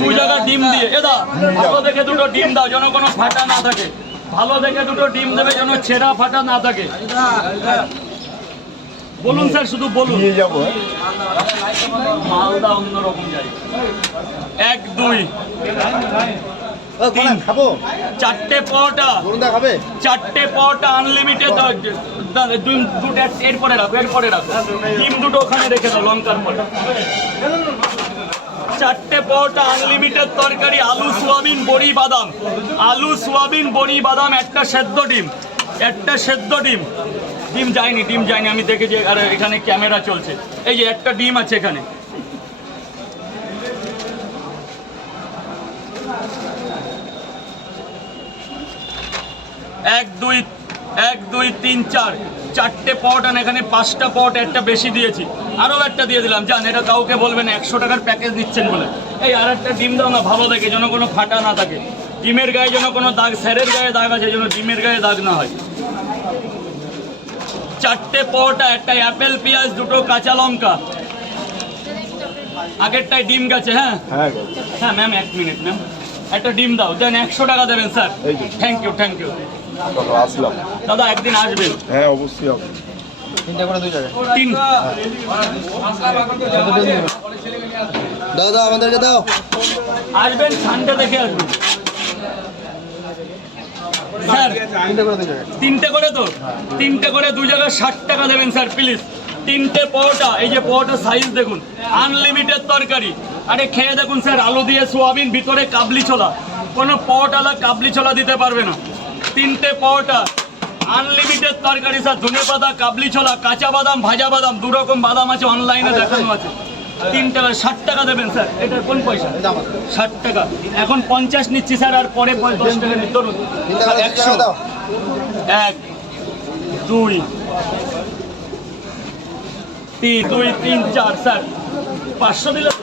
দুই জায়গায় ডিম দিয়ে। এদা ভালো দেখে দুটো ডিম দাও যেন কোনো ফাটা না থাকে। ভালো দেখে দুটো ডিম দেবে যেন ছেঁড়া ফাটা না থাকে। বলুন স্যার শুধু বলুন। নিয়ে যাব হ্যাঁ? মালদা অন্যরকম যাই। এক দুই। খাব? চারটে পরোটা। খাবে? চারটে পরোটা আনলিমিটেড দুটো এরপরে রাখো এরপরে রাখো। ডিম দুটো ওখানে রেখে দাও লঙ্কার পরে চারটে পরোটা আনলিমিটেড তরকারি, আলু, সোয়াবিন, বড়ি, বাদাম। আলু, সোয়াবিন, বড়ি, বাদাম, একটা সেদ্ধ ডিম। একটা সেদ্ধ ডিম। ডিম যায়নি ডিম যায়নি। আমি দেখেছি, আর এখানে ক্যামেরা চলছে। এই যে একটা ডিম আছে এখানে। এক, দুই এক দুই তিন চার। চারটে পট আর এখানে পাঁচটা পট একটা বেশি দিয়েছি। আরও একটা দিয়ে দিলাম। জান এটা কাউকে বলবেন একশো টাকার প্যাকেজ দিচ্ছেন বলে। এই আর একটা ডিম দাও না ভালো থাকে যেন কোনো ফাটা না থাকে। ডিমের গায়ে যেন কোনো দাগ স্যারের গায়ে দাগ আছে যেন ডিমের গায়ে দাগ না হয়। চারটে পরোটা একটা অ্যাপেল পেঁয়াজ দুটো কাঁচা লঙ্কা। আগেরটায় ডিম গেছে হ্যাঁ? হ্যাঁ। হ্যাঁ ম্যাম এক মিনিট ম্যাম একটা ডিম দাও। দেন একশো টাকা দেবেন sir thank you thank you চলো আসলাম। দাদা একদিন আসবেন হ্যাঁ অবশ্যই হবে তিনটা করে দুই তিন। দাও দাও আমাদেরকে দাও। আসবেন সানডে দেখে আসবেন। স্যার তিনটা করে তো? তিনটে করে দু জায়গায় ষাট টাকা দেবেন স্যার প্লিজ। তিনটে পরোটা এই যে পরোটা সাইজ দেখুন আনলিমিটেড তরকারি। আরে খেয়ে দেখুন স্যার আলু দিয়ে সোয়াবিন ভিতরে কাবলি ছোলা। কোনো পরোটালা কাবলি ছোলা দিতে পারবে না। তিনটে পরোটা আনলিমিটেড তরকারি স্যার ধনে পাতা কাবলি ছোলা কাঁচা বাদাম ভাজা বাদাম দু রকম বাদাম আছে অনলাইনে দেখানো আছে। তিন টাকা ষাট টাকা দেবেন স্যার এটা কোন পয়সা? ষাট টাকা। এখন পঞ্চাশ নিচ্ছি স্যার আর পরে দশ টাকা ধরুন একশো এক দুই তিন দুই তিন চার স্যার। পাঁচশো দিলে তো?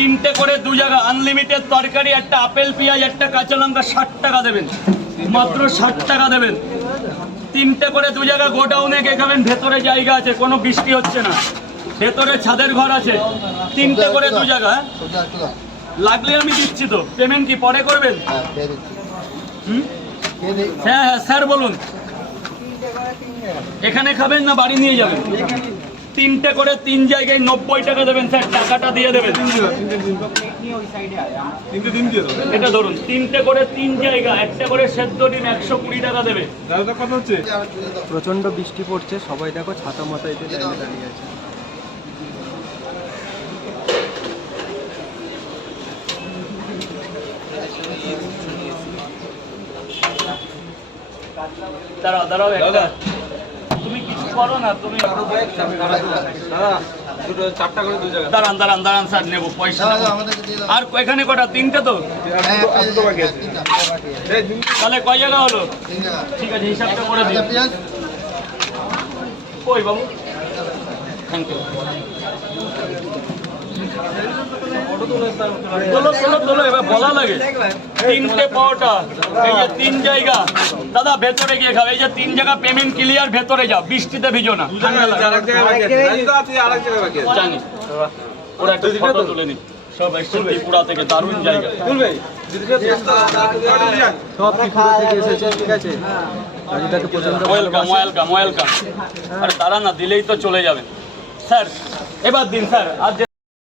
তিনটে করে দু জায়গা আনলিমিটেড তরকারি, একটা আপেল, পেঁয়াজ, একটা কাঁচা লঙ্কা ষাট টাকা দেবেন। মাত্র ষাট টাকা দেবেন। তিনটে করে দু জায়গা গোডাউনে গিয়ে খাবেন, ভেতরে জায়গা আছে, কোনো বৃষ্টি হচ্ছে না। ভেতরে ছাদের ঘর আছে। তিনটে করে দু জায়গা হ্যাঁ? লাগলে আমি দিচ্ছি তো। পেমেন্ট কি পরে করবেন? হ্যাঁ হ্যাঁ স্যার বলুন। এখানে খাবেন না বাড়ি নিয়ে যাবেন? তিনটে করে তিন জায়গায় নব্বই টাকা দেবেন স্যার টাকাটা দিয়ে দেবেন। এটা ধরুন তিনটে করে তিন জায়গা একটা করে সেদ্ধ ডিম একশো কুড়ি টাকা দেবে। প্রচণ্ড বৃষ্টি পড়ছে সবাই দেখো ছাতা মাথায় দাঁড়িয়ে আছে। দাঁড়াও দাঁড়াও একটা। করো না তুমি দাঁড়ান দাঁড়ান দাঁড়ান স্যার নেব পয়সা আর এখানে কটা তিনটে তো? হ্যাঁ তাহলে কয় জায়গা হলো? ঠিক আছে হিসাবটা করে দিন। আচ্ছা কই বাবু? থ্যাংক ইউ তোলো তোলো তোলো এবার বলা লাগে। তিনটে পরোটা এই যে তিন জায়গা। দাদা ভেতরে গিয়ে খাও। এই যে তিন জায়গা পেমেন্ট ক্লিয়ার ভেতরে যাও। বৃষ্টিতে ভিজো না। জানি। ওরা একটা ফটো তুলে নি। সব ত্রিপুরা থেকে দারুণ জায়গা। সব ত্রিপুরা থেকে এসেছে ঠিক আছে? ওয়েলকাম ওয়েলকাম ওয়েলকাম আর তারা না দিলেই তো চলে যাবেন স্যার এবার দিন স্যার। যে-